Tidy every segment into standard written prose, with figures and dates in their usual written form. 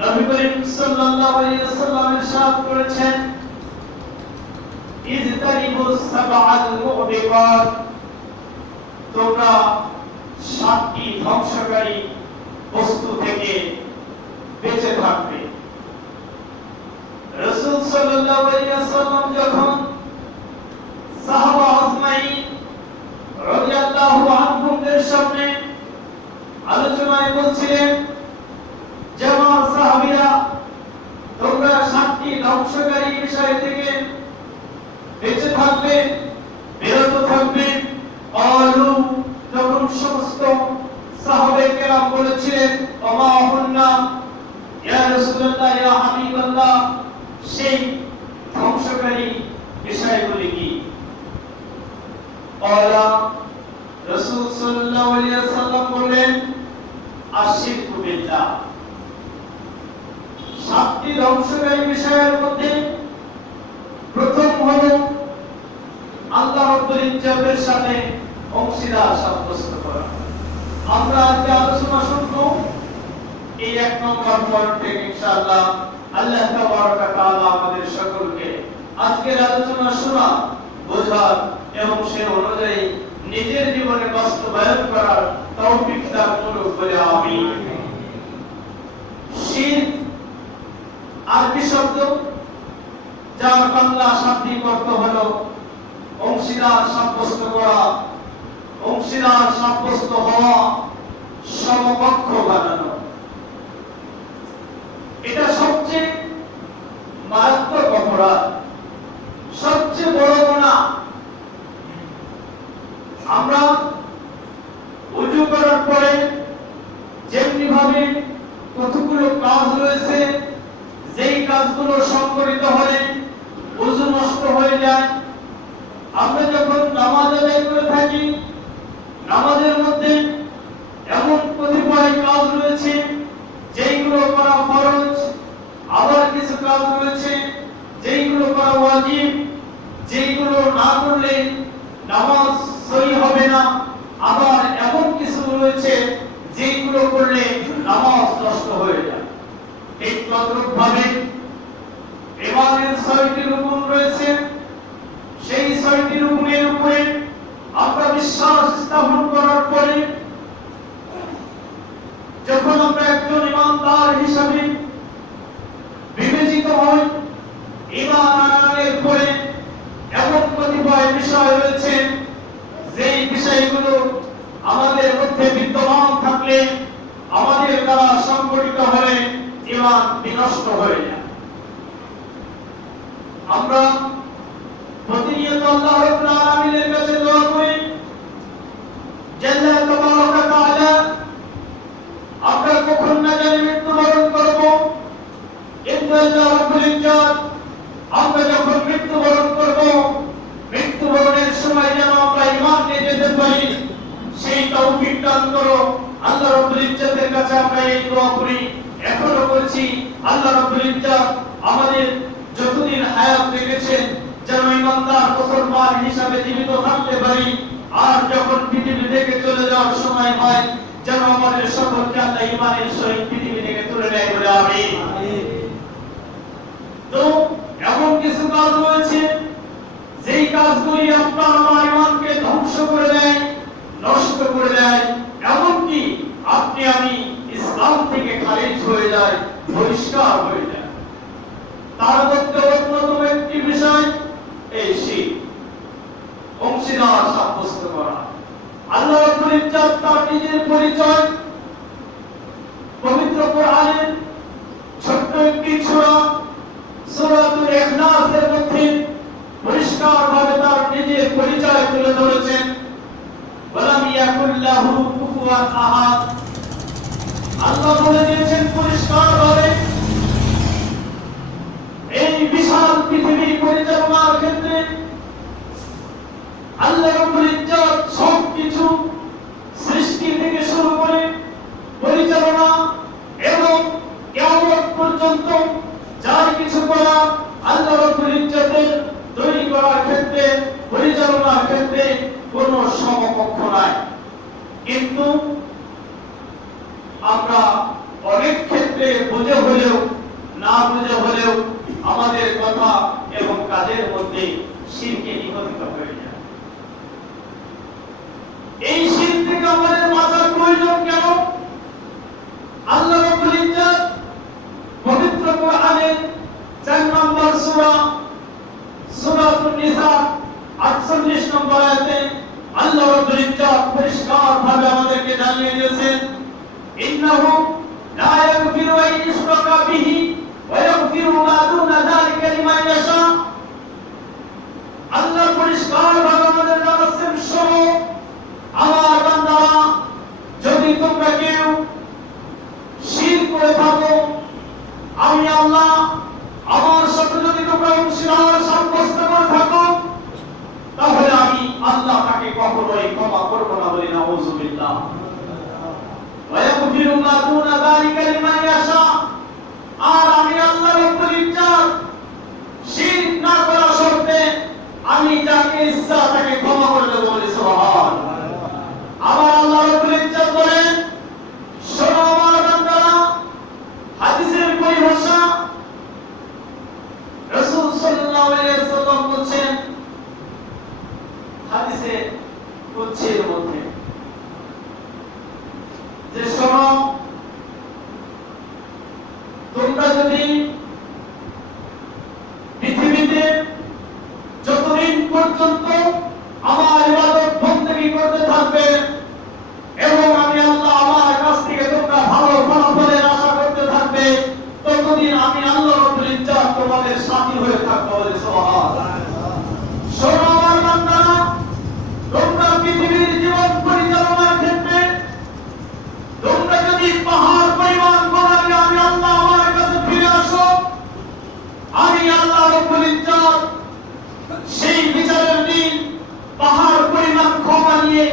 নবী করিম সাল্লাল্লাহু আলাইহি ওয়াসাল্লাম ইরশাদ করেছেন, ইজতানিবুস সাবআল মুবিকাত, তোমরা সাতটি ধ্বংসকারী বস্তু থেকে বেঁচে থাকবে। রাসূল সাল্লাল্লাহু আলাইহি ওয়াসাল্লাম যখন সাহাবা আজমাইন রাদিয়াল্লাহু আনহুমদের সামনে আলোচনায় বলছিলেন যে আমার সাহাবীরা, তোমরা সাতটি ধ্বংসকারী বিষয় থেকে বেঁচে থাকবে, বিরত থাকবে। আলু তখন সমস্ত সাহাবায়ে কেরাম বলেছিলেন, ওমা হুন্না ইয়া রাসূলুল্লাহ ইয়া হাবিবাল্লাহ, সেই ধ্বংসকারী বিষয়গুলি কি? আলা রাসূল সাল্লাল্লাহু আলাইহি ওয়াসাল্লাম বললেন, আশিরকু বিল্লাহ। সাতটি ধ্বংসকারী বিষয়ের মধ্যে প্রথম হলো আল্লাহ রাব্বুল ইজ্জতের সাথে অংশীদার সাব্যস্ত করা। আমরা আজকে আলোচনা শুনব এই এক নম্বর পয়েন্ট থেকে। ইনশাআল্লাহ আল্লাহ তাবারক ওয়া তাআলা আমাদের সকলকে আজকের আলোচনা শোনা, বোঝার এবং সে অনুযায়ী নিজের জীবনে বাস্তবায়ন করার তৌফিক দান করুন বলে আমিন। শিরক আরবি শব্দ, যার বাংলা শাব্দিক অর্থ হলো অংশীদার সাব্যস্ত করা, অংশীদার সাব্যস্ত হওয়া, সমকক্ষ বানানো। এটা সবচেয়ে মারাত্মক অপরাধ, সবচেয়ে বড় গুনাহ। আমরা ওযু করার পরে যেমনি ভাবে কতগুলো কাজ রয়েছে, যেই কাজগুলো সংকরিত হলে ওযু নষ্ট হয়ে যায়। আমরা যখন নামাজ আদায় করে থাকি, নামাজের মধ্যে এমন কতিপয় কাজ রয়েছে যেইগুলো করা ফরজ, আবার কিছু কাজ রয়েছে যেইগুলো করা ওয়াজিব, যেইগুলো না করলে নামাজ সহি হবে না। আবার এমন কিছু রয়েছে যেইগুলো করলে নামাজ নষ্ট হয়ে যায়। ঠিক তদ্রূপভাবে ইমানের ৬টি রুকুন রয়েছে। সেই ৬টি রুকুনের উপরে আমরা বিশ্বাস স্থাপন করার পরে যখন আমরা একজন ইমানদার হিসাবে বিবেচিত হই, ঈমান আনয়নের পরে এমন কতিপয় বিষয় রয়েছে যেই বিষয়গুলো আমাদের মধ্যে বিদ্যমান থাকলে, আমাদের দ্বারা সংগঠিত হলে ঈমান বিনষ্ট হয়ে যায়। আমরা প্রতিনিয়ত আল্লাহ রাব্বুল আলামিনের কাছে দোয়া করি, জাল্লা তাবারাক ওয়া তাআলা আমরা কখন না জানি মৃত্যুবরণ করব, কিন্তু আল্লাহ রাব্বুল ইজ্জত আমরা যখন মৃত্যুবরণ করব, মৃত্যুবরণের সময় যেন আমরা ঈমান নিয়ে যেতে পারি, সেই তৌফিক দান করো। আল্লাহ রাব্বুল ইজ্জতের কাছে আমরা এই দোয়া করি, এখনো করছি। আল্লাহ রাব্বুল ইজ্জত আমাদের যতদিন হায়াত রেখেছেন যেন ইমানদার মুসলমান হিসাবে জীবিত থাকতে পারি, আর যখন পৃথিবী থেকে চলে যাওয়ার সময় হয় যেন আমাদের সকলকে আল্লাহ ঈমানের সহিত পৃথিবী থেকে তুলে নেয় বলে আমিন। তো এমন কিছু কাজ রয়েছে যেই কাজগুলি আপনার আমার ঈমানকে ধ্বংস করে দেয়, নষ্ট করে দেয়, এমনকি আপনি আমি ইসলাম থেকে খারিজ হয়ে যায়, বহিষ্কার হয়ে যায়। তার মধ্যে অন্যতম একটি বিষয় এই শিরক, অংশীদার সাব্যস্ত করা। আল্লাহ রাব্বুল ইজ্জত তার নিজের পরিচয় পবিত্র কোরআনের ছোট্ট একটি সূরা সূরাতুল ইখলাসের মধ্যে পরিষ্কারভাবে তার নিজের পরিচয় তুলে ধরেছেন। ওয়ালাম ইয়াকুল লাহু কুফুয়ান আহাদ। আল্লাহ বলে দিয়েছেন পরিষ্কারভাবে, এই বিশাল পৃথিবী পরিচালনার ক্ষেত্রে আল্লাহ রাব্বুল ইজ্জত সবকিছু সৃষ্টি থেকে শুরু করে পরিচালনা এবং কিয়ামত পর্যন্ত যার কিছু করা আল্লাহ রাব্বুল ইজ্জতের তৈরি করার ক্ষেত্রে, পরিচালনার ক্ষেত্রে কোনো সমকক্ষ নাই। কিন্তু আমরা অনেক ক্ষেত্রে বুঝে হলেও সূরা সূরাতুন নিসা 48 নম্বর আয়াতে আল্লাহ রাব্বুল ইজ্জত পরিষ্কার ভাবে আমাদেরকে জানিয়ে দিয়েছেন, ইন্নাহু লা ইয়াগফিরু আন ইউশরাকা বিহি ওয়া ইয়াগফিরু মা দুনা যালিকা লিমান ইয়াশা। আল্লাহ পরিষ্কার ভাবে আমাদের জানাচ্ছেন, শোনো আমার বান্দারা, যদি তোমরা কেউ শিরক করে থাকো, আমি আল্লাহ আমার সাথে যদি তোমরা অংশীদার সাব্যস্ত করে থাকো, তাহলে আমি আল্লাহ তাকে কখনোই ক্ষমা করব না। বলি নাউযুবিল্লাহ। ওয়া ইয়াগফিরু মা দুনা যালিকা লিমান ইয়াশা। আর আমি আল্লাহ রাব্বুল ইজ্জত শিরক না করা শর্তে আমি যাকে ইচ্ছা তাকে ক্ষমা করে দেব। বলি সুবহানাল্লাহ। আমার আল্লাহ রাব্বুল ইজ্জত বলেন, শোনো আমার বান্দারা, হাদিসের পরিভাষা রাসূল সাল্লাল্লাহু আলাইহি ওয়াসাল্লাম বলেন, হাদিসে কুদসির মধ্যে যে শোনো, তোমরা যদি পৃথিবীতে যতদিন পর্যন্ত আমার ইবাদত বন্দেগী করতে থাকবে এবং আমি আল্লাহ আমার কাছ থেকে তোমরা ভালো ফলাফলের আশা করতে থাকবে, ততদিন আমি আল্লাহ রাব্বুল ইজ্জত তোমাদের সাথী হয়ে থাকবো। বলে সুবহানাল্লাহ। শোনো আমার বান্দারা, তোমরা পৃথিবীর জীবন পরিচালনার ক্ষেত্রে তোমরা যদি পাহাড় পরিমাণ গুনাহ নিয়ে আমি আল্লাহ আমার কাছে ফিরে আসো, আমি আল্লাহ রাব্বুল ইজ্জত সেই বিচারের দিন পাহাড় পরিমাণ ক্ষমা নিয়ে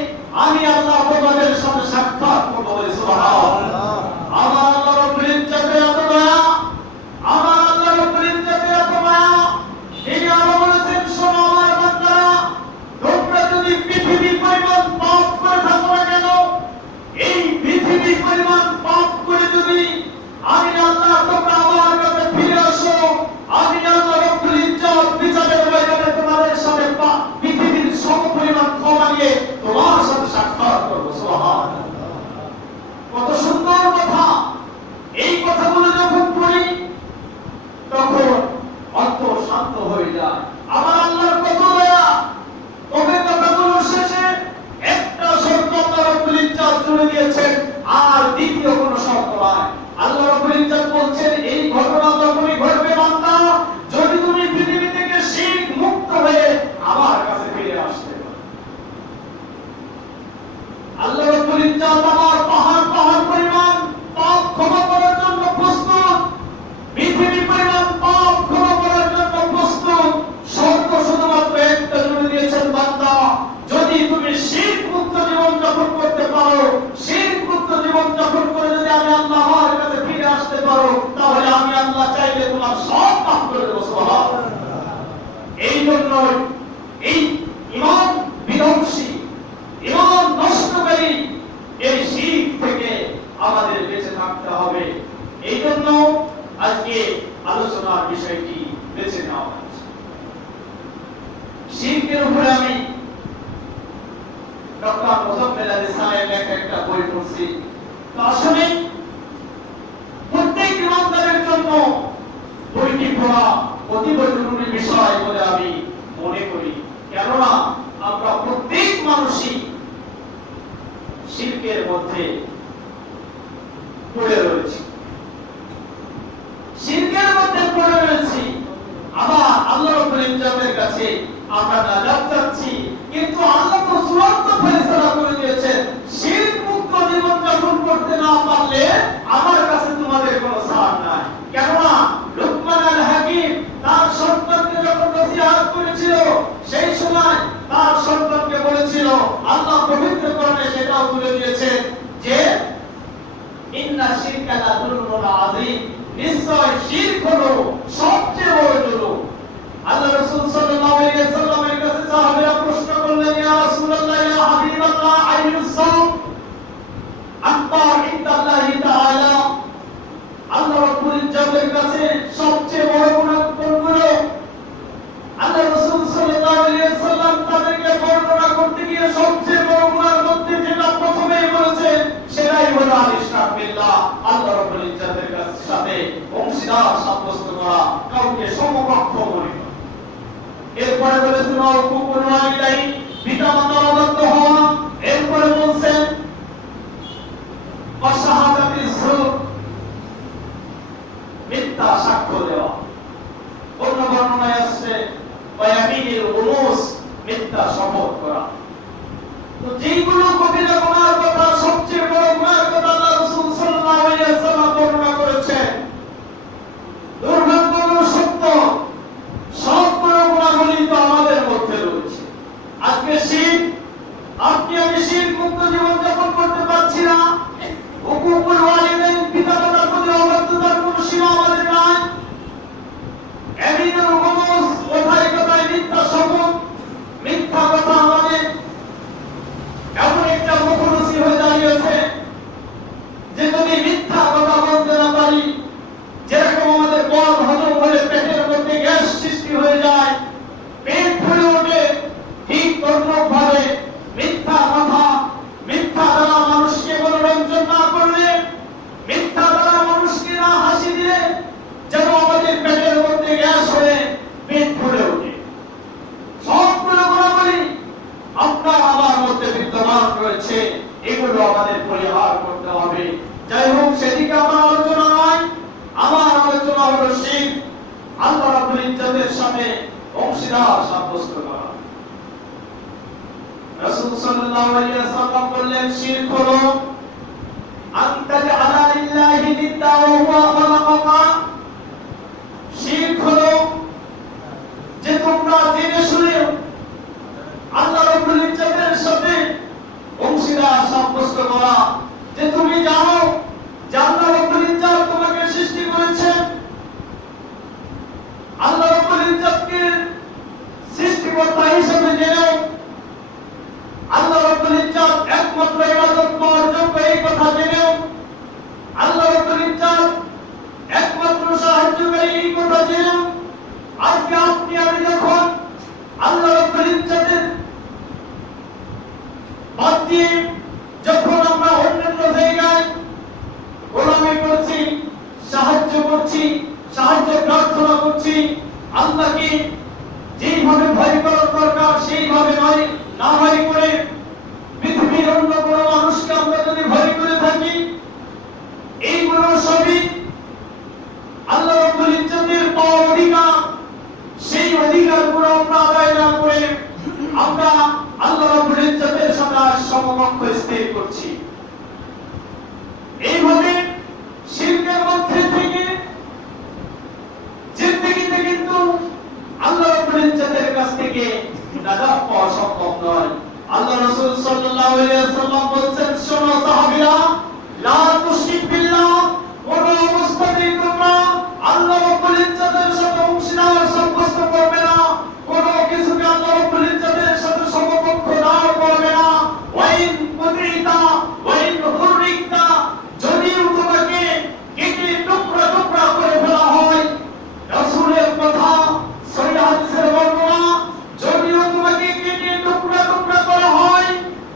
আমি আল্লাহ তোমাদের সাথে সাক্ষাৎ করব। বলে সুবহানাল্লাহ। আমার আল্লাহ রাব্বুল ইজ্জতের এত দয়া, আমার আল্লাহ রাব্বুল ইজ্জতের এত মায়া, তিনি আরো বলেছেন, শোনো আমার বান্দারা, তোমরা যদি পৃথিবী পরিমাণ পাপ করে থাকো না কেন, এই পৃথিবী পরিমাণ পাপ করে যদি আমি আল্লাহ তোমরা আমার কাছে ফিরে আসো, আমি আল্লাহ রাব্বুল ইজ্জত বিচারের ময়দানে তোমাদের সাথে পৃথিবীর সমপরিমাণ ক্ষমা নিয়ে তোমার সাথে সাক্ষাৎ করব। সুবহানাল্লাহ। কত সুন্দর কথা! এই কথাগুলো যখন পড়ি তখন অন্তর শান্ত হয়ে যায়। আমার আল্লাহর কত দয়া! তবে কথাগুলো শেষে একটা শর্ত আল্লাহ রাব্বুল ইজ্জত জুড়ে দিয়েছেন, আর দ্বিতীয় কোনো শর্ত নাই। আল্লাহ রাব্বুল ইজ্জত বলছেন, এই ঘটনা তখনই ঘটবে বান্দা যদি তুমি পৃথিবী থেকে শিরক মুক্ত হয়ে আমার কাছে ফিরে আসতে পারো। আল্লাহ রাব্বুল ইজ্জত আমার পাহাড় পরিমাণ পাপ ক্ষমা করার জন্য প্রস্তুত, পৃথিবী পরিমাণ পাপ ক্ষমা করার জন্য প্রস্তুত। শর্ত শুধুমাত্র একটা জুড়ে দিয়েছেন, বান্দা যদি তুমি শিরক মুক্ত জীবন যাপন করতে পারো, শিরক মুক্ত জীবন যাপন করে যদি আমি আল্লাহ আমার কাছে ফিরে আসতে পারো, তাহলে আমি আল্লাহ চাইলে তোমার সব মাফ করে দেব। সুবহানাল্লাহ। এই জন্য এই ঈমান বিধ্বংসী, ঈমান নষ্টকারী এই শিরক থেকে আমাদের বেঁচে থাকতে হবে। এই জন্য আজকে আলোচনার বিষয়টি বেছে নেওয়া হয়েছে। শিরকের উপরে আমি ডক্টর মোজাম্মেল আলী সাহেব একটা বই পড়ছি। তো আসলে প্রত্যেক ইমানদারের জন্য বইটি পড়া অতীব জরুরি বিষয় বলে আমি মনে করি। কেননা আমরা প্রত্যেক মানুষই শিরকের মধ্যে পড়ে রয়েছি, শিরকের মধ্যে পড়ে রয়েছি। আবার আল্লাহ রাব্বুল ইজ্জতের কাছে আমরা নাজাত চাচ্ছি, কিন্তু আল্লাহ তো চূড়ান্ত ফয়সালা করে দিয়েছেন, শিরক মুক্ত জীবন যাপন করতে না পারলে আমার কাছে তোমাদের কোনো ছাড় নাই। কেননা লুকমান আল হাকিম তার সন্তানকে যখন নসিহত করেছিল, সেই সময় তার সন্তানকে বলেছিল, আল্লাহ পবিত্র কোরআনে সেটাও তুলে দিয়েছেন যে ইন্না শিরকা লা যুলমুন আযীম, নিশ্চয় শিরক হলো সবচেয়ে বড় জুলুম। আল্লাহ রাসূল সাল্লাল্লাহু আলাইহি ওয়াসাল্লামের কাছে সাহাবীরা প্রশ্ন করলেন, ইয়া রাসূলুল্লাহ, ইয়া হাবিবাল্লাহ, আইয়ুস সাওম আকবার ইনদাল্লাহি তাআলা, আল্লাহ রাব্বুল ইজ্জতের কাছে সবচেয়ে বড় গুনাহ কোনগুলো? আল্লাহ রাসূল সাল্লাল্লাহু আলাইহি ওয়াসাল্লাম তাদেরকে বর্ণনা করতে গিয়ে সবচেয়ে বড় গুনাহের মধ্যে যেটা প্রথমেই বলেছেন সেটাই হলো আল-ইশরাক বিল্লাহ, আল্লাহ রাব্বুল ইজ্জতের কাছে সাথে অংশীদার সাব্যস্ত করা, কাউকে সমকক্ষ মনে করা। এরপরে বলেছেন হুকুকুল ওয়ালিদাইন, পিতামাতার অবাধ্য হওয়া। এরপরে বলছেন অশাহাদাতিল যুর, মিথ্যা সাক্ষ্য দেওয়া। অন্য বর্ণনায় আসছে ওয়ায়ামিনুল উনুস, মিথ্যা শপথ করা। তো যেগুলো কবিরা গুনার কথা, সবচেয়ে বড় গুনার কথা আল্লাহ রাসূল সাল্লাল্লাহু আলাইহি ওয়াসাল্লাম বর্ণনা করেছেন, দুর্ভাগ্য সত্য সবগুলো গুনাহগুলি তো আমাদের মধ্যে রয়েছে। আজকে শিরক, আপনি আমি শিরক মুক্ত জীবন যাপন করতে পারছি না। হুকুকুল ওয়ালিদাইন, পিতামাতার প্রতি অবাধ্যতার কোনো সীমা আমাদের নাই। ইয়ামিনুল উনুস, কথায় কথায় মিথ্যা শপথ, মিথ্যা কথা আমাদের এমন একটা মুখরুচি হয়ে দাঁড়িয়েছে যে যদি মিথ্যা কথা বলতে না পারি, যেরকম আমাদের বদ হজম হলে পেটের মধ্যে গ্যাস সৃষ্টি হয়ে যায়, পেট ফুলে ওঠে, ঠিক তদ্রূপভাবে মিথ্যা কথা, মিথ্যা দ্বারা মানুষকে মনোরঞ্জন না করলে, মিথ্যা দ্বারা মানুষকে না হাসি দিলে যেন আমাদের পেটের মধ্যে গ্যাস হয়ে পেট ফুলে ওঠে। সবগুলো গুণাবলী আপনার আমার মধ্যে বিদ্যমান রয়েছে, এগুলো আমাদের পরিহার করতে হবে। যাই হোক, সেদিকে আমার আলোচনা নয়, আমার আলোচনা হলো শিরক, আল্লাহ রাব্বুল ইজ্জতের সাথে অংশীদার সাব্যস্ত করা। রাসূল সাল্লাল্লাহু আলাইহি ওয়াসাল্লাম বললেন, শিরক হলো আনতা জাআলা লিল্লাহি নিদ্দা ওয়া হুয়া খালাকাকা। শিরক হলো যে তোমরা জেনে শুনে আল্লাহ রাব্বুল ইজ্জতের সাথে অংশীদার সাব্যস্ত করা। যে তুমি জানো যে আল্লাহ রাব্বুল ইজ্জত তোমাকে সৃষ্টি করেছেন, আল্লাহ রাব্বুল ইজ্জতকে সৃষ্টিকর্তা হিসেবে জেনেও আল্লাহ রাব্বুল ইজ্জত একমাত্র ইবাদত করার যোগ্য এই কথা জেনেও আল্লাহ রাব্বুল ইজ্জত একমাত্র সাহায্যকারী এই কথা জেনেও আজকে আপনি আমি যখন আল্লাহ রাব্বুল ইজ্জতের বাদ দিয়ে যখন আমরা অন্যান্য জায়গায় গোলামি করছি, সাহায্য করছি, সাহায্য প্রার্থনা করছি, আল্লাহকে যেইভাবে ভয় করার দরকার সেইভাবে নয়, না ভয় করে পৃথিবীর অন্য কোনো মানুষকে আমরা যদি ভয় করে থাকি, এইগুলো সবই আল্লাহ রাব্বুল ইজ্জতের পাওয়া অধিকার। সেই অধিকারগুলো আমরা আদায় না করে আমরা আল্লাহ রাব্বুল ইজ্জতের সাথে সমকক্ষ স্থির করছি। এইভাবে শিরকের মধ্যে থেকে জিন্দেগিতে কিন্তু আল্লাহ রাব্বুল ইজ্জতের কাছ থেকে নাজাত পাওয়া সম্ভব নয়। আল্লাহ রাসূল সাল্লাল্লাহু আলাইহি ওয়াসাল্লাম বলেছেন, শোনো সাহাবীরা, লা তুশরিক বিল্লাহ, কোন অবস্থাতেই তোমরা আল্লাহ রাব্বুল ইজ্জতের সাথে অংশীদার সাব্যস্ত করবে না, কোন কিছুকে আল্লাহ রাব্বুল ইজ্জতের সাথে সমকক্ষ দাঁড় করবে না। ওয়াইন কুদিতা ওয়াইন হুররিকতা, যদিও তোমাকে কেটে টুকরা টুকরা করে ফেলা হয়, রাসূলের কথা, সহিহ হাদিসের বর্ণনা, যদিও তোমাকে কেটে টুকরা টুকরা করা হয়,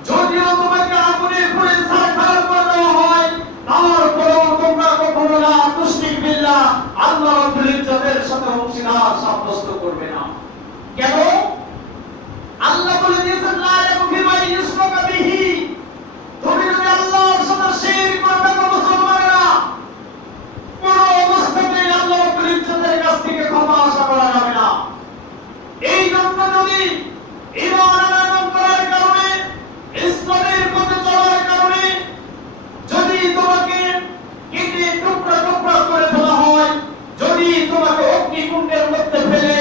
যদিও তোমাকে আগুনে পুড়ে ছারখার করে দেওয়া হয়, তারপরেও তোমরা কখনো লা তুশরিক বিল্লাহ, আল্লাহ রাব্বুল ইজ্জতের সাথে অংশীদার সাব্যস্ত করবে না। কেন? আল্লাহ বলে দিয়েছেন, লা ইয়াগফিরু মান ইউশরাকা বিহি, তুমি যদি আল্লাহর সাথে শিরক করবে মুসলমানেরা, কোন অবস্থাতেই আল্লাহ রাব্বুল ইজ্জতের কাছ থেকে ক্ষমা আশা করা যাবে না। এই জন্য যদি ঈমান আনয়ন করার কারণে, ইসলামের পথে চলার কারণে যদি তোমাকে কেটে টুকরা টুকরা করে ফেলা হয়, যদি তোমাকে অগ্নিকুণ্ডের মধ্যে ফেলে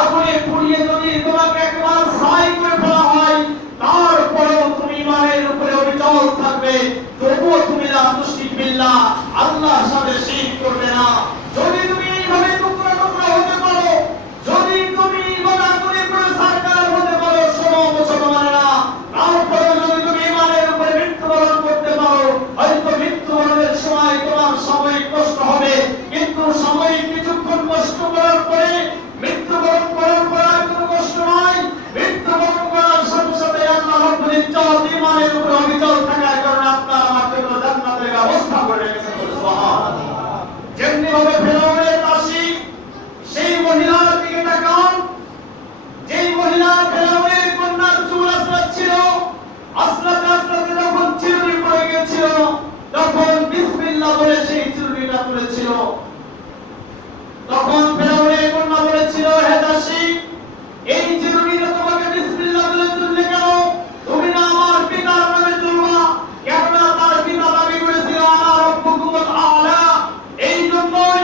আগুনে পুড়িয়ে যদি তোমাকে একবার ছাই করে ফেলা হয়, তারপরেও তুমি ঈমানের উপরে অবিচল থাকবে, তবুও তুমি লা তুশরিক বিল্লাহ, আল্লাহর সাথে শিরক করবে না। যদি তুমি এইভাবে টুকরা টুকরা হতে পারো, যদি তুমি এইভাবে আগুনে পুড়ে ছারখার হতে পারো, শোনো মুসলমানেরা, তারপরেও যদি তুমি ঈমানের উপরে মৃত্যুবরণ করতে পারো, হয়তো মৃত্যুবরণের সময় তোমার সাময়িক কষ্ট হবে, কিন্তু সাময়িক কিছুক্ষণ কষ্ট করার পরে মৃত্যুবরণ করার পর আর কোনো কষ্ট নয়। মৃত্যুবরণ করার সাথে সাথে আল্লাহ রাব্বুল ইজ্জত ঈমানের উপরে অবিচল থাকার কারণে আপনার আমার জন্য জান্নাতের ব্যবস্থা করে রেখেছেন। সুবহানাল্লাহ। হবে ফেরাউনের দাসী সেই মহিলার দিকে তাকান, যেই মহিলা ফেরাউনের কন্যার চুল আঁচড়াচ্ছিল, আঁচড়াতে আঁচড়াতে যখন চিরুনি পড়ে গেছিল তখন বিসমিল্লাহ বলে সেই চিরুনিটা তুলেছিল। তখন ফেরাউনের কন্যা বলেছিল, হে দাসী, এই চিরুনিটা তোমাকে বিসমিল্লাহ বলে তুললে কেন? তুমি না আমার পিতার নামে তুলবা, কেননা তার পিতা দাবি করেছিল আনা রব্বুকুমুল আ'লা, এই জন্যই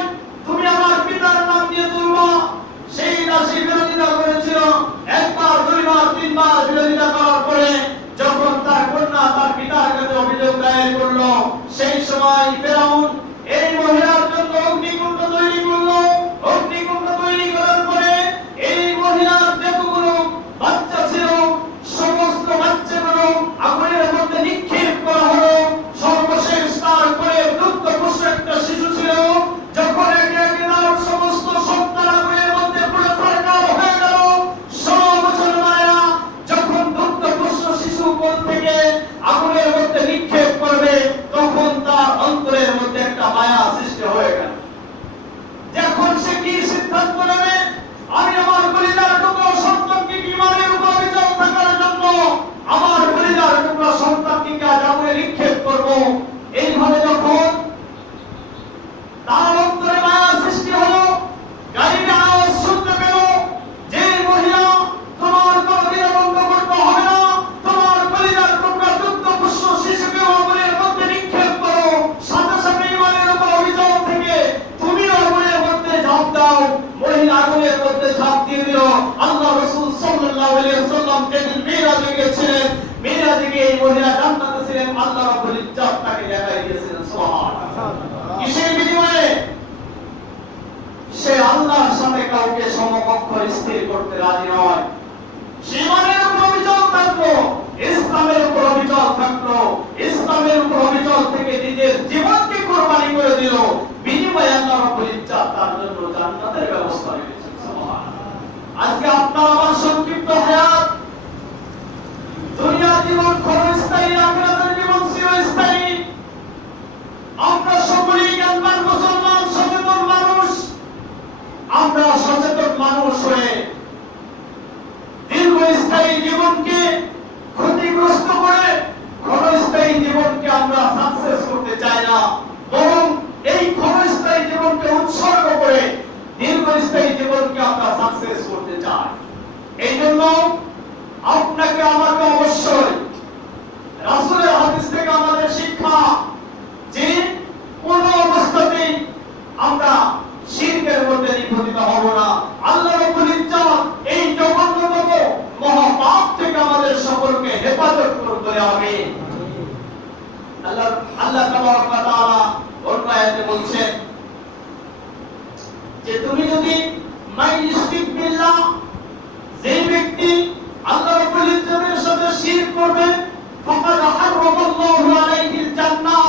তুমি আমার পিতার নাম দিয়ে তুলবা। সেই দাসী বিরোধিতা করেছিল, একবার দুইবার তিনবার বিরোধিতা করার পরে যখন তার কন্যা তার পিতার কাছে অভিযোগ দায়ের করলো, সেই সময় ফেরাউন এই মহিলার জন্য অগ্নিকুণ্ড তৈরি করলো। অগ্নিকুণ্ড তৈরি করার পরে এই মহিলার যতগুলো বাচ্চা ছিল সমস্ত বাচ্চাগুলো আগুনের মধ্যে নিক্ষেপ করা হলো। সর্বশেষ তারপরে দুগ্ধপুষ্ট একটা শিশু ছিল, যখন একে একে তার সমস্ত সন্তান আগুনের মধ্যে পুড়ে ছারখার হয়ে গেল। 16 বছর মায়েরা যখন দুগ্ধপুষ্ট শিশু কোল থেকে আগুনের মধ্যে নিক্ষেপ করবে তখন তার অন্তরের মধ্যে একটা মায়া সৃষ্টি হয়ে গেল। যখন সে কি সিদ্ধান্ত নেবে, আমি আমার পরিবার টুকরা সন্তানকে ঈমানের উপর অবিচল থাকার জন্য আমার পরিবার টুকরা সন্তানকে আগুনে নিক্ষেপ করব, এইভাবে যখন তার অন্তরে মায়া সৃষ্টি হলো, গাড়ির আওয়াজ শুনতে পেল যে মহিলা তোমার কোনো বিলম্ব করতে হবে না, তোমার পরিবার টুকরা দুগ্ধপুষ্ট শিশুকে আগুনের মধ্যে নিক্ষেপ করো। সাথে সাথে ঈমানের উপর অবিচল থেকে তুমি আগুনের মধ্যে ঝাঁপ দাও। মহিলা আগুনের মধ্যে ঝাঁপ দিয়ে দিল। আল্লাহ রাসূল সাল্লাল্লাহু আলাইহি ওয়াসাল্লাম যেদিন মিরাজে গিয়েছিলেন, মিরাজে গিয়ে এই মহিলা জান্নাতে ছিলেন, আল্লাহ রাব্বুল ইজ্জত তাকে দেখাই দিয়েছিলেন। সুবহানাল্লাহ। কিসের বিনিময়ে? সে আল্লাহর সাথে কাউকে সমকক্ষ স্থির করতে রাজি নয়। সে ঈমানের উপর অবিচল থাকলো, ইসলামের উপর অবিচল থাকলো, ইসলামের উপর অবিচল থেকে নিজের জীবনকে কুরবানি করে দিল। বিনিময়ে আল্লাহ রাব্বুল ইজ্জত তার জন্য জান্নাতের ব্যবস্থা রেখেছেন। সুবহানাল্লাহ। আজকে আপনার আমার সংক্ষিপ্ত হায়াত, দুনিয়ার জীবন ক্ষণস্থায়ী, আখিরাতের জীবন চিরস্থায়ী। আমরা সকলেই জ্ঞানবান মুসলমান, সচেতন মানুষ। আমরা সচেতন মানুষ হয়ে দীর্ঘস্থায়ী জীবনকে ক্ষতিগ্রস্ত করে ক্ষণস্থায়ী জীবনকে আমরা সাকসেস করতে চাই না, বরং এই ক্ষণস্থায়ী জীবনকে উৎসর্গ করে দীর্ঘস্থায়ী জীবনকে আমরা সাকসেস করতে চাই। এই জন্য আপনাকে আমাকে অবশ্যই রাসূলের হাদিস থেকে আমাদের শিক্ষা যে কোন অবস্থাতেই আমরা শিরকের মধ্যে নিপতিত হব না। আল্লাহ রাব্বুল ইজ্জত এই জঘন্যতম মহাপাপ থেকে আমাদের সকলকে হেফাজত করতে হবে। আল্লাহ তাবারক ওয়া তাআলা অন্য আয়াতে বলছেন যে তুমি যদি মাইশরিক বিল্লাহ, যেই ব্যক্তি আল্লাহ রাব্বুল ইজ্জতের সাথে শিরক করবে, ফাকাদ হারামাল্লাহু আলাইহিল জান্নাহ,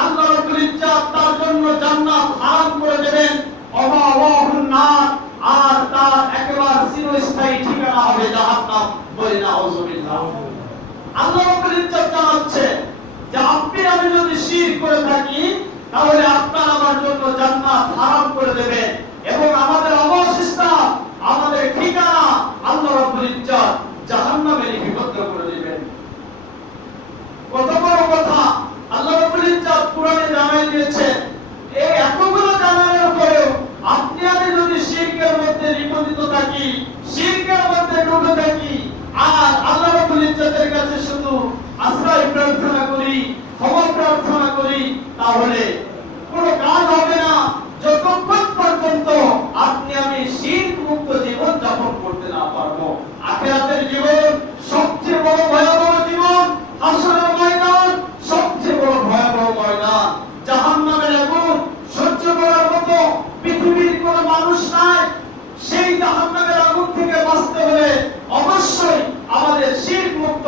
আল্লাহ রাব্বুল ইজ্জত তার জন্য জান্নাত হারাম করে দেবেন। ওয়াহুন নার, আর তার একেবারে চিরস্থায়ী ঠিকানা হবে জাহান্নাম। বলি নাউযুবিল্লাহ। আল্লাহ রাব্বুল ইজ্জত জানাচ্ছে যে আপনি আমি যদি শিরক করে থাকি তাহলে আপনার আমার জন্য জান্নাত হারাম করে দেবেন এবং আমাদের অবস্থান, আমাদের ঠিকানা আল্লাহ রাব্বুল ইজ্জত জাহান্নামে লিপিবদ্ধ করে দিবেন। কত বড় কথা আল্লাহ রাব্বুল ইজ্জত কোরআনে জানাই দিয়েছেন। এই এতগুলো জানানোর পরেও আপনি আমি যদি শিরকের মধ্যে নিপতিত থাকি, শিরকের মধ্যে ডুবে থাকি, আর আল্লাহ রাব্বুল ইজ্জতের কাছে শুধু আশ্রয় প্রার্থনা করি, ক্ষমা প্রার্থনা করি, তাহলে কোনো কাজ হবে না যতক্ষণ পর্যন্ত আপনি আমি শিরক মুক্ত জীবন যাপন করতে না পারবো। আখিরাতের জীবন সবচেয়ে বড় ভয়াবহ জীবন, হাসরের ময়দান সবচেয়ে বড় ভয়াবহ ময়দান। জাহান্নামের আগুন সহ্য করার মতো পৃথিবীর কোনো মানুষ নাই। সেই জাহান্নামের আগুন থেকে বাঁচতে হলে অবশ্যই আমাদের শিরক মুক্ত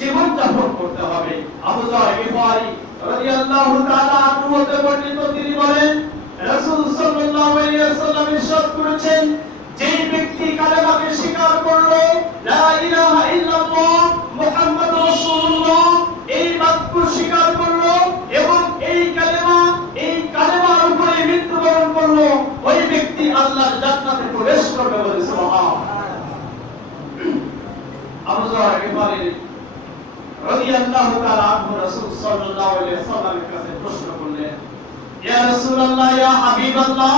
জীবন যাপন করতে হবে। আবু যর গিফারি রাদিয়াল্লাহু তাআলা আনহু হতে বর্ণিত, তিনি বলেন রাসূল সাল্লাল্লাহু আলাইহি ওয়াসাল্লাম ইরশাদ করেছেন, যেই ব্যক্তি কালেমাকে স্বীকার করলো, লা ইলাহা ইল্লাল্লাহ মুহাম্মাদুর রাসূলুল্লাহ, এই বাক্য স্বীকার করলো এবং এই কালেমার উপরে মৃত্যুবরণ আল্লাহর জান্নাতে প্রবেশ করবে বলে সুবহানাল্লাহ। আবু যর গিফারি রাদিয়াল্লাহু তাআলা আনহু রাসূল সাল্লাল্লাহু আলাইহি ওয়াসাল্লামের কাছে প্রশ্ন করলেন, ইয়া রাসূলুল্লাহ, ইয়া হাবিবাল্লাহ,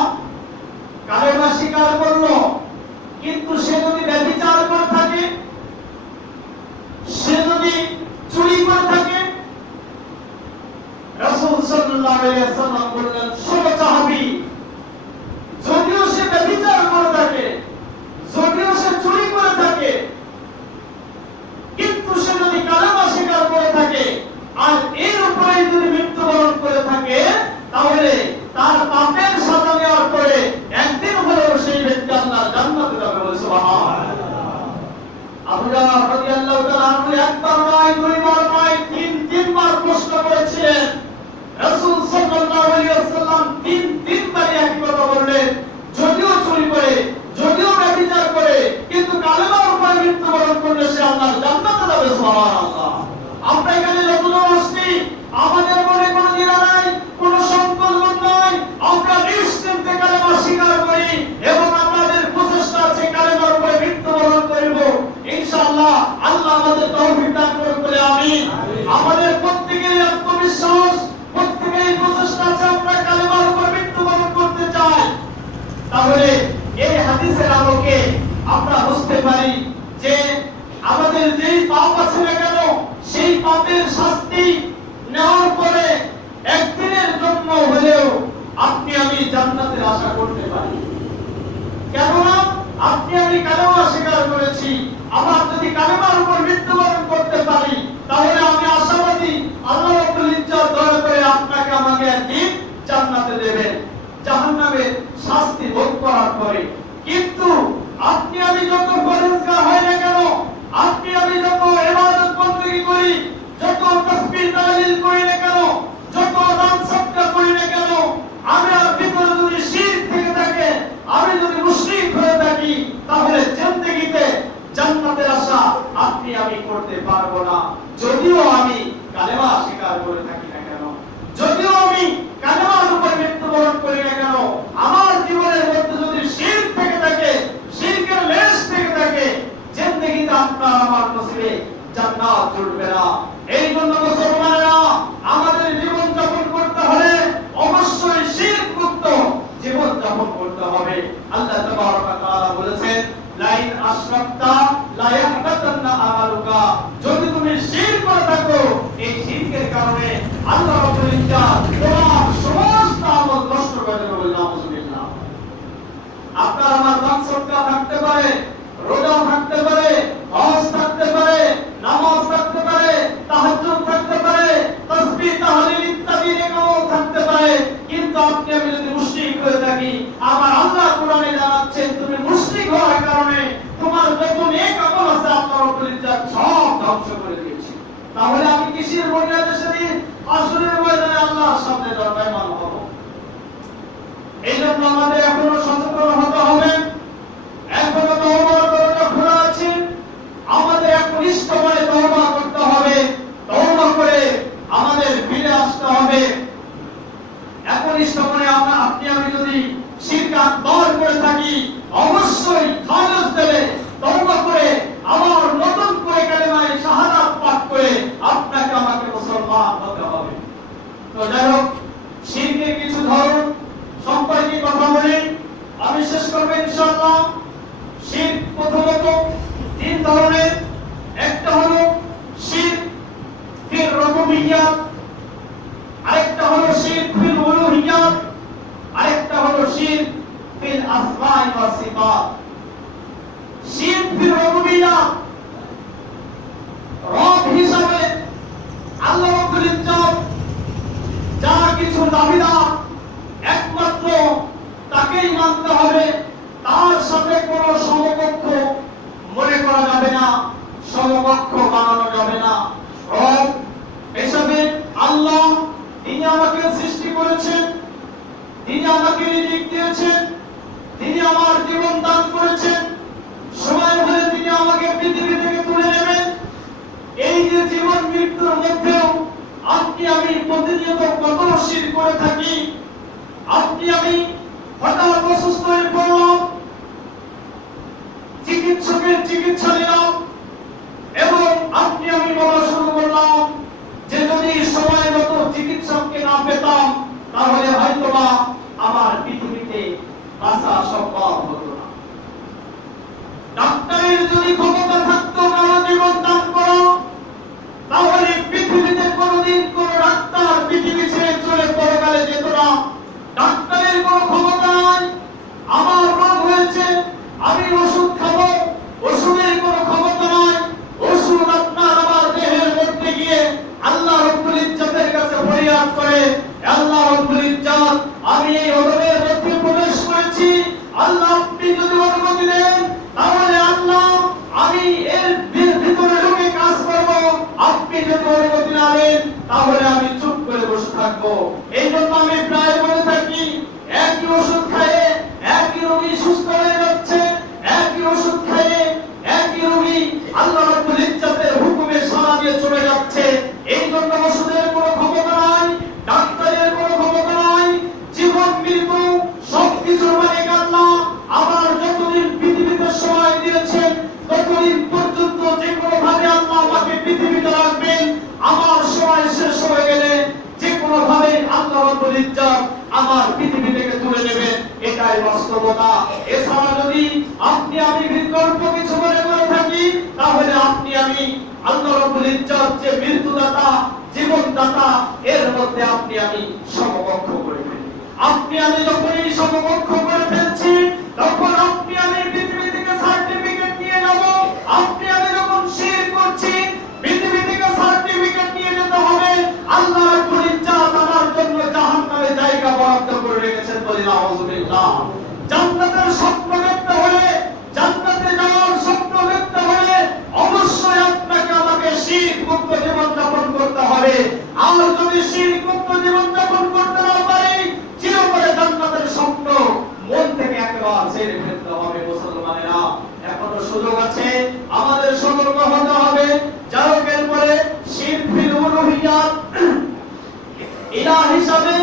কালেমা স্বীকার করলো কিন্তু সে যদি ব্যভিচার করে থাকে, সে যদি চুরি করে থাকে? রাসূল সাল্লাল্লাহু আলাইহি ওয়াসাল্লাম বললেন, শোনো সাহাবী, যদিও সে ব্যভিচার করে থাকে, যদিও সে চুরি করে থাকে, কিন্তু সে যদি কালেমা স্বীকার করে থাকে আর এর উপরে যদি মৃত্যুবরণ করে থাকে, তাহলে তার পাপের সাজা নেওয়ার পরে একদিন হলেও সেই ব্যক্তি আল্লাহর জান্নাতে যাবে বলে সুবহানাল্লাহ। আবু যর রাদিয়াল্লাহু তাআলা আনহু একবার নয়, দুইবার নয়, তিনবার প্রশ্ন করেছিলেন। রাসূল সাল্লাল্লাহু আলাইহি ওয়াসাল্লাম তিনবার একই কথা বললেন, যদিও চুরি করে, যদিও ব্যভিচার করে, কিন্তু কালেমার উপরে মৃত্যুবরণ করলে সে আল্লাহর জান্নাতে যাবে সুবহানাল্লাহ। আমরা এখানে যতজন আসছি, আমাদের মনে কোনো দ্বিধা নাই, কোনো সংকোচ বোধ নাই, আমরা নিশ্চিন্তে কালেমা স্বীকার করি এবং আমাদের প্রচেষ্টা আছে কালেমার উপরে মৃত্যুবরণ করব ইনশাআল্লাহ। আল্লাহ আমাদের তৌফিক দান করুন বলে আমিন। আমাদের প্রত্যেকের আত্মবিশ্বাস, প্রত্যেকের প্রচেষ্টা আছে আমরা কালেমার উপরে মৃত্যুবরণ করতে চাই। তাহলে এই হাদিসের আলোকে আমরা বুঝতে পারি যে আমাদের যেই পাপ আছে না কেন, সেই পাপের শাস্তি নেওয়ার পরে একদিনের জন্য হলেও আপনি আমি জান্নাতের আশা করতে পারি। কেননা আপনি আমি কালেমা স্বীকার করেছি, আবার যদি কালেমার উপর মৃত্যুবরণ করতে পারি, তাহলে আমি আশাবাদী আল্লাহ রাব্বুল ইজ্জত দয়া করে আপনাকে আমাকে একদিন জান্নাতে দেবেন, জাহান্নামের শাস্তি ভোগ করার পরে। কিন্তু আপনি আমি যত পরিষ্কার হয় না কেন, আপনি আমি যত ইবাদত বندگی করি, যত তাসবিহ তাহলিল করি না কেন, যত দান সদকা করি না কেন, আমার ভিতরে যদি শিরক থেকে থাকে, আমি যদি মুশরিক হয়ে থাকি, তাহলে জিন্দেগিতে জান্নাতের আশা আপনি আমি করতে পারবো না। যদিও আমি কালেমা স্বীকার করে থাকি না কেন, যদিও আমি কালেমার উপর মৃত্যুবরণ করি না কেন, আমার জীবনের মধ্যে যদি শিরক থেকে থাকে, শিরকের লেশ থেকে থাকে, জিন্দেগিতে আপনার আমার নসিবে জান্নাত জুটবে না। এই জন্য মুসলমানেরা, আমাদের জীবন যাপন করতে হলে অবশ্যই শিরক মুক্ত জীবন যাপন করতে হবে। আল্লাহ তাবারক ওয়া তাআলা বলেছেন, লাইন আশরাকতা লা ইয়াহবাতান্না আমালুকা, যদি তুমি শিরক করে থাকো, এই শিরকের কারণে আল্লাহ রাব্বুল ইজ্জত তোমার সমস্ত আমল নষ্ট করে দেবে বলে নাউজুবিল্লাহ। আপনার আমার দান সদকা থাকতে পারে, রোজা থাকতে পারে, হজ থাকতে পারে, নামাজ থাকতে পারে, তাহাজ্জুদ থাকতে পারে, তাসবিহ তাহলিল ইত্যাদি নেকামল থাকতে পারে, কিন্তু আপনি আমি যদি মুশরিক হয়ে থাকি, আমার আল্লাহ কোরআনে জানাচ্ছেন তুমি মুশরিক হওয়ার কারণে তোমার যত নেক আমল আছে আল্লাহ রাব্বুল ইজ্জত সব ধ্বংস করে দিয়েছে। তাহলে আমি কিসের বুনিয়াদে সেদিন আসরের ময়দানে আল্লাহর সামনে দণ্ডায়মান হব? এই জন্য আমাদের এখনো সচেতন হতে হবে। এখনো তওবার দরজা খোলা আছে, আমাদের একনিষ্ঠভাবে তওবা করতে হবে। তওবা করে আমাদের ফিরে আসতে হবে। একনিষ্ঠভাবে আপনি আমি যদি শিরক আকবার করে থাকি, অবশ্যই খালেস দেবে তওবা করে আবার নতুন করে কালেমায়ে শাহাদাত পাঠ করে আপনাকে আমাকে মুসলমান হতে হবে। তো যাই হোক, শিরকের কিছু ধরন সম্পর্কে কথা বলি, আমি শেষ করব ইনশাআল্লাহ। শিরক প্রথমত তিন ধরনের। একটা হলো শিরক ফির রুবুবিয়্যাত, আরেকটা হলো শিরক ফিল উলুহিয়্যাত, আরেকটা হলো শিরক ফিল আসমাই ওয়া সিফাত। শিরক ফিল রুবুবিয়্যাত, রব হিসাবে আল্লাহ রাব্বুল ইজ্জত যা কিছু দাবিদার, একমাত্র তাকেই মানতে হবে, তার সাথে কোনো সমকক্ষ মনে করা যাবে না, সমকক্ষ বানানো যাবে না। রব হিসাবে আল্লাহ, তিনি আমাকে সৃষ্টি করেছেন, তিনি আমাকে রিজিক দিয়েছেন, তিনি আমার জীবন দান করেছেন, সময় হলে তিনি আমাকে পৃথিবী থেকে তুলে নেবেন। এই যে জীবন মৃত্যুর মধ্যেও আপনি আমি প্রতিনিয়ত কত শিরক করে থাকি। আপনি আমি হঠাৎ অসুস্থ হয়ে পড়লাম, চিকিৎসা নিলাম এবং আপনি আমি বলা শুরু করলাম যে যদি সময় মতো চিকিৎসককে না পেতাম তাহলে হয়তোবা আমার পৃথিবীতে বাঁচা সম্ভব হতো না। ডাক্তারের যদি ক্ষমতা থাকতো কারো জীবন দান করো, তাহলে পৃথিবীতে কোনোদিন কোন ডাক্তার পৃথিবী ছেড়ে চলে পরকালে যেত না। ডাক্তারের কোনো ক্ষমতা নাই। আমার রোগ হয়েছে, আমি ওষুধ খাবো, ওষুধের কোনো ক্ষমতা নাই। ওষুধ আপনার আমার দেহের মধ্যে গিয়ে আল্লাহ রাব্বুল ইজ্জতের কাছে ফরিয়াদ করে, আল্লাহ রাব্বুল ইজ্জত, আমি এই রোগের মধ্যে প্রবেশ করেছি, আল্লাহ আপনি যদি অনুমতি দেন তাহলে আল্লাহ আমি এর ভিতরে ঢুকে কাজ করব, আপনি যদি অনুমতি না দেন তাহলে আমি চুপ করে বসে থাকবো। এই জন্য আমি প্রায় বলে থাকি, একই ওষুধ খায়ে একই রোগী সুস্থ হয়ে যাচ্ছে, একই ওষুধ খায়ে একই রোগী আল্লাহ রাব্বুল ইজ্জতের হুকুমে সাড়া দিয়ে চলে যাচ্ছে। এই জন্য ওষুধের কোনো ক্ষমতা নাই, ডাক্তারের কোনো ক্ষমতা নাই। জীবন মৃত্যু সবকিছুর মালিক আল্লাহ। আমার যতদিন পৃথিবীতে সময় দিয়েছেন ততদিন পর্যন্ত যে কোনো ভাবে আল্লাহ আমাকে পৃথিবীতে রাখবেন। আমার সময় শেষ হয়ে গেলে যে কোনো ভাবে আল্লাহ রাব্বুল ইজ্জত আমার পৃথিবী থেকে তুলে নেবেন, এটাই বাস্তবতা। এছাড়া যদি আপনি আমি বিকল্প কিছু মনে করে থাকি তাহলে আপনি আমি আল্লাহ রাব্বুল ইজ্জত যে মৃত্যুদাতা জীবনদাতা এর মধ্যে আপনি আমি সমকক্ষ করে ফেলি। আপনি আমি যখন এই সমকক্ষ করে ফেলছি তখন আপনি আমি পৃথিবী থেকে সার্টিফিকেট নিয়ে যাব। আপনি আমি যখন শিরক করছি পৃথিবী থেকে সার্টিফিকেট নিয়ে যেতে হবে। আল্লাহ রাব্বুল ইজ্জত আমার জন্য জাহান্নামে জায়গা বরাদ্দ করে রেখেছেন, বলি নাউযুবিল্লাহ। জান্নাতের স্বপ্ন দেখতে হলে, জান্নাতে যাওয়ার স্বপ্ন দেখতে হলে অবশ্যই আপনাকে আমাকে শিরক মুক্ত জীবন যাপন করতে হবে। আর যদি শিরক মুক্ত জীবন যাপন করতে না পারি চিরকালে জান্নাতের স্বপ্ন মন থেকে একেবারে ছেড়ে ফেলতে হবে। মুসলমানেরা, এখনো সুযোগ আছে, আমাদের সতর্ক হতে হবে। যারকের পরে শিরক ফিল উলুহিয়াত, ইলাহ হিসাবে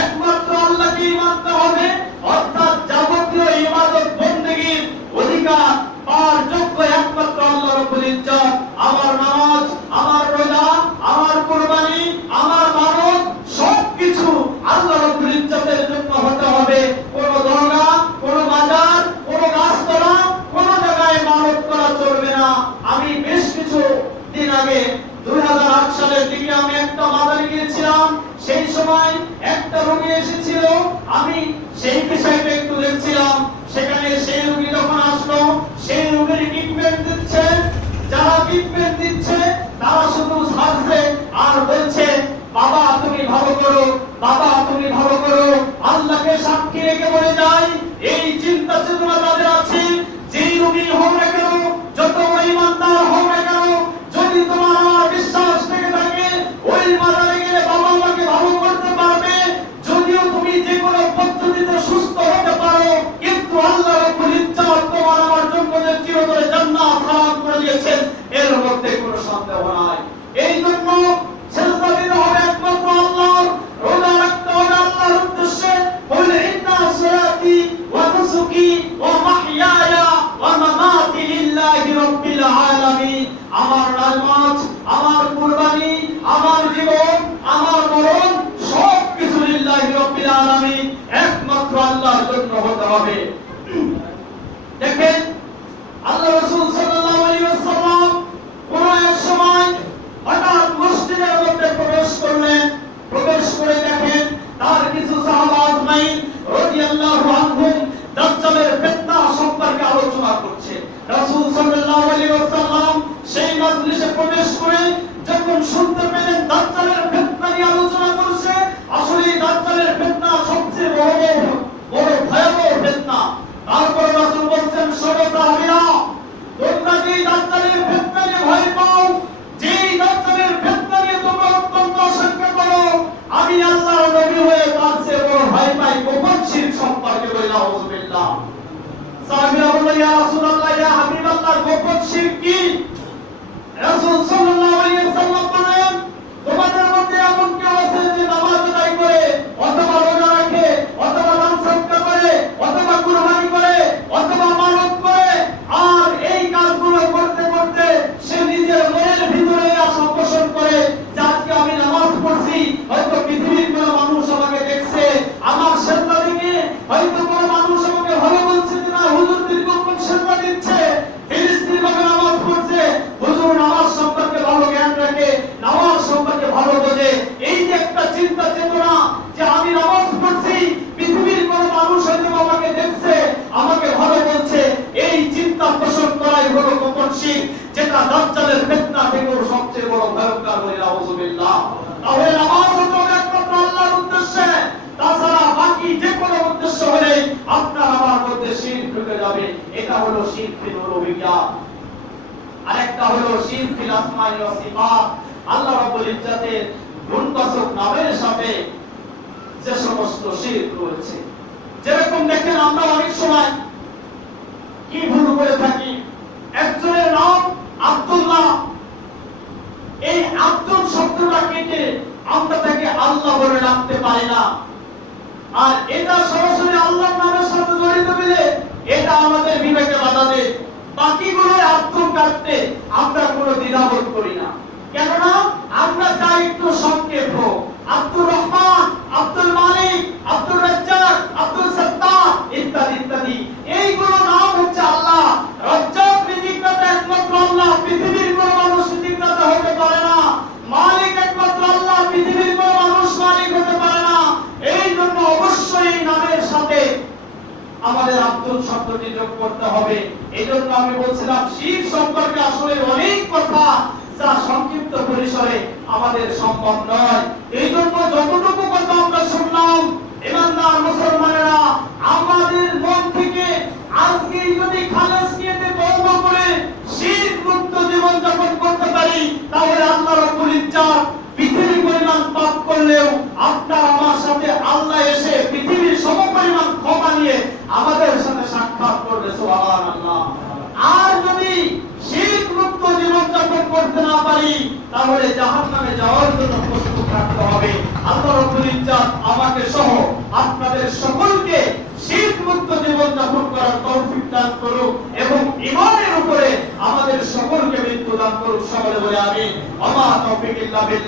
একমাত্র আল্লাহকেই মানতে হবে, অর্থাৎ যাবতীয় ইবাদত বندگির অধিকার পাওয়ার যোগ্য একমাত্র আল্লাহ রাব্বুল ইজ্জত। আমার নামাজ, আমার রোজা, আমার কুরবানি, আমার মানত সবকিছু আল্লাহ রাব্বুল ইজ্জতের জন্য হতে হবে। কোন দরগা, কোন মাজার, কোন গাছতলা, কোন জায়গায় মানত করা চলবে না। আমি বেশ কিছু দিন আগে 2008 সালের দিকে আমি একটা মাজারে গিয়েছিলাম। সেই সময় একটা রোগী এসেছিল, আমি সেই বিষয়টা একটু দেখছিলাম। সেখানে সেই রোগী যখন আসলো, সেই রোগীর ট্রিটমেন্ট দিচ্ছে, যারা ট্রিটমেন্ট দিচ্ছে তারা শুধু হাসছে আর বলছে, বাবা তুমি ভালো করো, বাবা তুমি ভালো করো। আল্লাহকে সাক্ষী রেখে বলে যাই, এই চিন্তা চেতনা তাদের আছে, যেই রোগী হোক না কেন, যত বড় ইমানদার হোক না কেন, যদি তোমার আমার বিশ্বাস থেকে থাকে ওই মাজারে গেলে বাবা আমাকে ভালো করতে পারবে। যদিও তুমি যে কোনো পদ্ধতিতে সুস্থ হতে পারো, কিন্তু আল্লাহ রাব্বুল ইজ্জত তোমার আমার জন্য যে চিরতরে জান্নাত হারাম করে দিয়েছেন এর মধ্যে কোনো সন্দেহ নাই। এই জন্য সেজদা দিতে হবে একমাত্র আল্লাহর, রোজা রাখতে হবে আল্লাহর উদ্দেশ্যে। কুল ইন্না সালাতি ওয়া নুসুকি ওয়া মাহইয়ায়া ওয়া মামাতি লিল্লাহি রাব্বিল আলামিন। আমার নামাজ, আমার কুরবানি, আমার জীবন, আমার মরণ সবকিছু লিল্লাহি রাব্বিল আলামিন, একমাত্র আল্লাহর জন্য হতে হবে। দেখেন আল্লাহ রাসূল সাল্লাল্লাহু আলাইহি ওয়াসাল্লাম কোন এক সময় হঠাৎ মসজিদের মধ্যে প্রবেশ করলেন। প্রবেশ করে দেখেন তার কিছু সাহাবা আজমাইন রাদিয়াল্লাহু আনহুম দাজ্জালের ফিতনা সম্পর্কে আলোচনা করছে। রাসূল সাল্লাল্লাহু আলাইহি ওয়াসাল্লাম সেই মজলিসে প্রবেশ করে যখন শুনতে পেলেন দাজ্জালের ফিতনা নিয়ে আলোচনা করছে, আসলে দাজ্জালের ফিতনা সবচেয়ে বড় ভয়াবহ ফিতনা। তারপর রাসূল বলছেন, শোনো সাহাবীরা, তোমরা যে দাজ্জালের ফিতনা নিয়ে ভয় পাও, যেই দাজ্জালের ফিতনা নিয়ে তোমরা অত্যন্ত আশঙ্কা করো, আমি আল্লাহর নবী হয়ে তার চেয়ে বড় ভয় পাই গোপন শিরক সম্পর্কে। বলি নাউযুবিল্লাহ। সাহাবীরা বললেন, ইয়া রাসূলুল্লাহ, ইয়া হাবিবাল্লাহ, গোপন শিরক কি? রাসূল সাল্লাল্লাহু আলাইহি ওয়াসাল্লাম বলেন, তোমাদের মধ্যে এমন কেউ আছে যে নামাজ আদায় করে, অথবা রোজা রাখে, অথবা দান সদকা করে, অথবা কুরবানি করে, অথবা মানত করে, আর এই কাজগুলো ফিতনা, দাজ্জালের ফিতনা থেকেও সবচেয়ে বড় ভয়ঙ্কর বলে নাউযুবিল্লাহ। তাহলে নামাজ হলো একমাত্র আল্লাহর উদ্দেশ্যে, তাছাড়া বাকি যে কোনো উদ্দেশ্য হলে আপনার আমার মধ্যে শিরক ঢুকে যাবে। এটা হলো শিরক ফিল উলুহিয়্যা। আরেকটা হলো শিরক ফিল আসমাই ওয়া সিফাত, আল্লাহ রাব্বুল ইজ্জাতের গুণবাচক নামের সাথে যে সমস্ত শিরক রয়েছে। যেরকম দেখেন আমরা অনেক সময় কি ভুল করে থাকি, একজনের নাম আব্দুল্লাহ, এই আব্দুল শব্দটা কেটে আমরা তাকে আল্লাহ বলে ডাকতে পারি না, আর এটা সরাসরি আল্লাহর নামের সাথে জড়িত বলে এটা আমাদের বিবেকে বাধা দেয়। বাকিগুলো আব্দুল কাটতে আমরা কোনো দ্বিধাবোধ করি না, কেননা আমরা চাই একটু সংক্ষেপ হোক। আব্দুর রহমান, আব্দুল মালিক, আব্দুর রাজ্জাক, আব্দুল সত্তার ইত্যাদি ইত্যাদি, এইগুলো নাম হচ্ছে আল্লাহ। রাজ্জাক রিজিকদাতা একমাত্র আল্লাহ, পৃথিবীর কোনো মানুষ রিজিকদাতা হতে পারে না। মালিক একমাত্র আল্লাহ, পৃথিবীর কোনো মানুষ মালিক হতে পারে না। এই জন্য অবশ্যই এই নামের সাথে আমাদের আব্দুল শব্দটি যোগ করতে হবে। এই জন্য আমি বলছিলাম শিরক সম্পর্কে আসলে অনেক কথা যা সংক্ষিপ্ত পরিসরে আমাদের সম্ভব নয়। এই জন্য যতটুকু কথা আমরা শুনলাম, ইমানদার মুসলমানেরা আমাদের মন থেকে আজকে যদি খালেস নিয়তে তওবা করে শিরক মুক্ত জীবন যাপন করতে পারি, তাহলে আল্লাহ রাব্বুল ইজ্জাত পৃথিবী পরিমাণ পাপ করলেও আপনার আমার সাথে আল্লাহ এসে পৃথিবীর সমপরিমাণ ক্ষমা নিয়ে আমাদের সাথে সাক্ষাৎ করবে। সুবহানাল্লাহ। আর যদি শিরক মুক্ত জীবন যাপন করতে না পারি, তাহলে জাহান্নামে যাওয়ার জন্য প্রস্তুত থাকতে হবে। আল্লাহ রাব্বুল ইজ্জাত আমাকে সহ আপনাদের সকলকে শিরক মুক্ত জীবন যাপন করার তৌফিক দান করুক এবং ঈমানের উপরে আমাদের সকলকে মৃত্যু দান করুক। সকলে বলে আমিন। ওয়া মা তাওফীক ইল্লা বিল্লাহ।